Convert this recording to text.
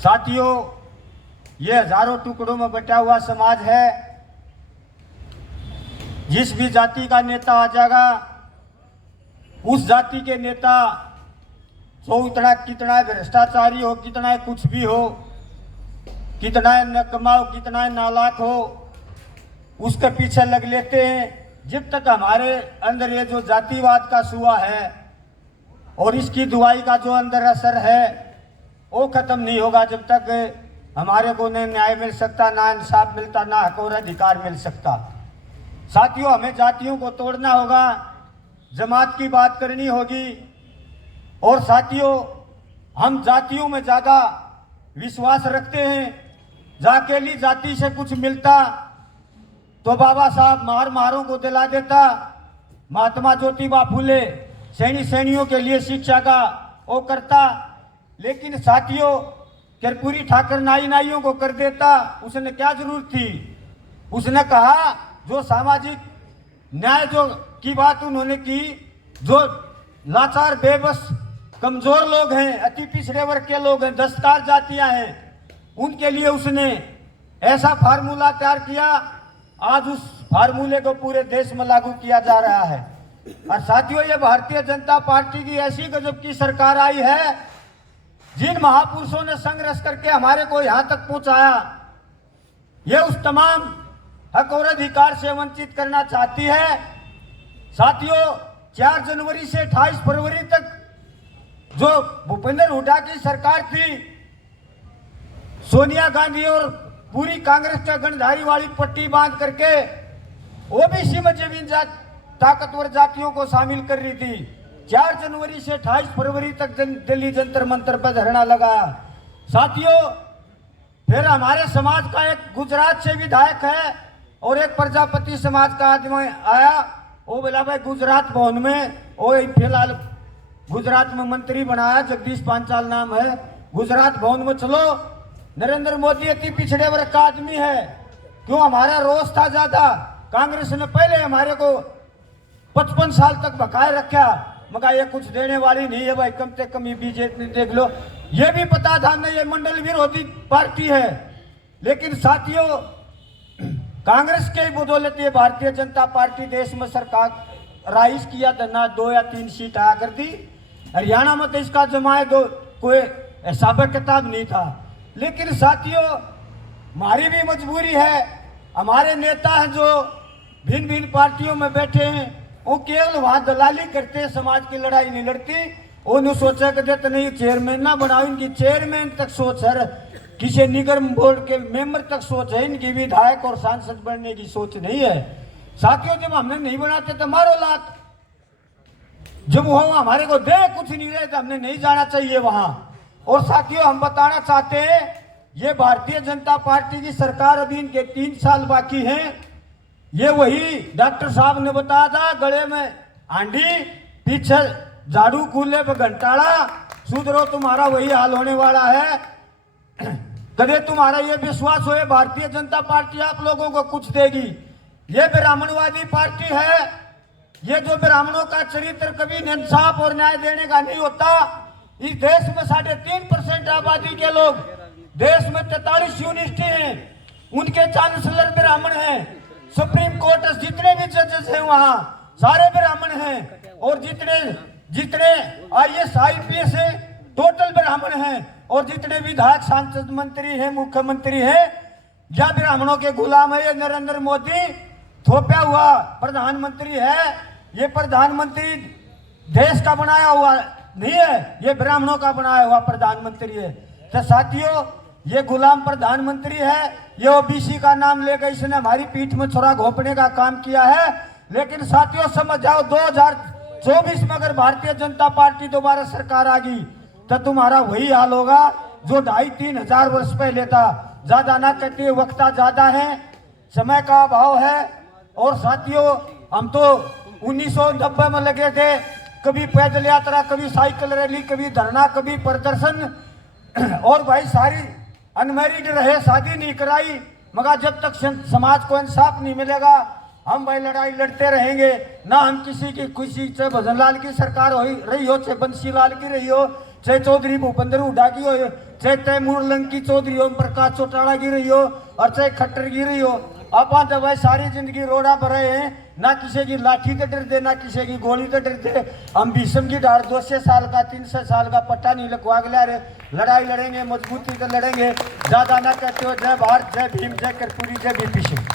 साथियों, ये हजारों टुकड़ों में बटा हुआ समाज है। जिस भी जाति का नेता आ जाएगा, उस जाति के नेता तो कितना भ्रष्टाचारी हो, कितना कुछ भी हो, कितना नकमा हो, कितना नालायक हो, उसके पीछे लग लेते हैं। जब तक हमारे अंदर ये जो जातिवाद का सुआ है और इसकी दुआई का जो अंदर असर है वो खत्म नहीं होगा, जब तक हमारे को न न्याय मिल सकता, ना इंसाफ मिलता, ना हक और अधिकार मिल सकता। साथियों, हमें जातियों को तोड़ना होगा, जमात की बात करनी होगी। और साथियों, हम जातियों में ज़्यादा विश्वास रखते हैं। जहाँ अकेली जाति से कुछ मिलता तो बाबा साहब मारों को दिला देता। महात्मा ज्योतिबा फूले सैनियों के लिए शिक्षा का वो करता। लेकिन साथियों, कर्पूरी ठाकर नाइयों को कर देता। उसने क्या जरूरत थी? उसने कहा जो सामाजिक न्याय जो की बात उन्होंने की, जो लाचार बेबस कमजोर लोग हैं, अति पिछड़े वर्ग के लोग हैं, दस्तकार जातियां हैं, उनके लिए उसने ऐसा फार्मूला तैयार किया। आज उस फार्मूले को पूरे देश में लागू किया जा रहा है। और साथियों, ये भारतीय जनता पार्टी की ऐसी गजब की सरकार आई है, जिन महापुरुषों ने संघर्ष करके हमारे को यहां तक पहुंचाया, ये उस तमाम हक और अधिकार से वंचित करना चाहती है। साथियों, 4 जनवरी से 28 फरवरी तक जो भूपेंद्र हुड्डा की सरकार थी, सोनिया गांधी और पूरी कांग्रेस का गणधारी वाली पट्टी बांध करके ओबीसी में जमीन ताकतवर जातियों को शामिल कर रही थी। 4 जनवरी से 28 फरवरी तक दिल्ली जंतर मंतर पर धरना लगा। साथियों, फिर हमारे समाज का एक गुजरात से विधायक है और एक प्रजापति समाज का आदमी आया। वो बोला भाई गुजरात भवन में, वो फिलहाल गुजरात में मंत्री बनाया, जगदीश पांचाल नाम है, गुजरात भवन में चलो। नरेंद्र मोदी अति पिछड़े वर्ग का आदमी है, क्यों? हमारा रोष था ज्यादा। कांग्रेस ने पहले हमारे को 55 साल तक भकाए रखा, मगर ये कुछ देने वाली नहीं है भाई, कम से कम ये बीजेपी देख लो। ये भी पता था नहीं, ये मंडल विरोधी पार्टी है। लेकिन साथियों, कांग्रेस के बदौलत ये भारतीय जनता पार्टी देश में सरकार राइज किया था ना, 2 या 3 सीट आया कर दी। हरियाणा में तो इसका जमाए दो कोई हिसाब किताब नहीं था। लेकिन साथियों, हमारी भी मजबूरी है। हमारे नेता हैं जो भिन्न भिन्न पार्टियों में बैठे हैं, वो केवल वहां दलाली करते, समाज की लड़ाई नहीं लड़ती। उन्हें सोचा कि देते नहीं चेयरमैन ना बनाओ, इनकी चेयरमैन तक सोच है, किसी निगम बोर्ड के मेंबर तक सोच है, इनकी विधायक और सांसद बनने की सोच नहीं है। साथियों, जब हमने नहीं बनाते तो मारो लात, जब वो हमारे को दे कुछ नहीं रहे तो हमने नहीं जाना चाहिए वहां। और साथियों, हम बताना चाहते हैं, ये भारतीय जनता पार्टी की सरकार अभी इनके 3 साल बाकी हैं। ये वही डॉक्टर साहब ने बताया था, गले में आंधी, पीछे झाड़ू, कूल्हे पे घंटाड़ा, सुधरो तुम्हारा वही हाल होने वाला है। कदे तुम्हारा ये विश्वास हो भारतीय जनता पार्टी आप लोगों को कुछ देगी? ये ब्राह्मणवादी पार्टी है। ये जो ब्राह्मणों का चरित्र कभी इंसाफ और न्याय देने का नहीं होता। इस देश में 3.5% आबादी के लोग, देश में 43 यूनिवर्सिटी हैं, उनके चांसलर ब्राह्मण हैं। सुप्रीम कोर्ट जितने भी जजेस हैं वहां सारे ब्राह्मण हैं। और जितने IAS IPS हैं टोटल ब्राह्मण हैं। और जितने विधायक, सांसद, मंत्री हैं, मुख्यमंत्री हैं, या ब्राह्मणों के गुलाम है। ये नरेंद्र मोदी थोपा हुआ प्रधानमंत्री है। ये प्रधानमंत्री देश का बनाया हुआ नहीं है, ये ब्राह्मणों का बनाया हुआ प्रधानमंत्री है। तो साथियों, ये गुलाम प्रधानमंत्री है। ये ओबीसी का नाम लेकर इसने हमारी पीठ में छुरा घोंपने का काम किया है। लेकिन साथियों, समझ जाओ, 2024 में अगर भारतीय जनता पार्टी दोबारा सरकार आ गई तो तुम्हारा वही हाल होगा जो 2,500-3 हजार वर्ष पहले था। ज्यादा ना कहते, वक्ता ज्यादा है, समय का अभाव है। और साथियों, हम तो 1990 में लगे थे, कभी पैदल यात्रा, कभी साइकिल रैली, कभी धरना, कभी प्रदर्शन। और भाई सारी अनमैरिड रहे, शादी नहीं कराई, मगर जब तक समाज को इंसाफ नहीं मिलेगा हम भाई लड़ाई लड़ते रहेंगे। ना हम किसी की खुशी, चाहे भजन लाल की सरकार हो रही हो, चाहे बंसी लाल की रही हो, चाहे चौधरी भूपेंद्र हुड्डा की हो, चाहे तैमूर लंकी चौधरी ओम प्रकाश चौटाला की रही हो और चाहे खट्टर की रही हो, अपन तो भाई सारी जिंदगी रोड़ा पर रहे हैं, ना किसी की लाठी का डर दे ना किसी की गोली का डर दे। हम भीषम की ढाल 200 साल का 300 साल का पट्टा नहीं लखवा के ला रहे। लड़ाई लड़ेंगे, मजबूती से लड़ेंगे। ज्यादा ना कहते हो। जय भारत, जय भीम, जय कर्पूरी, जय बीपी सिंह।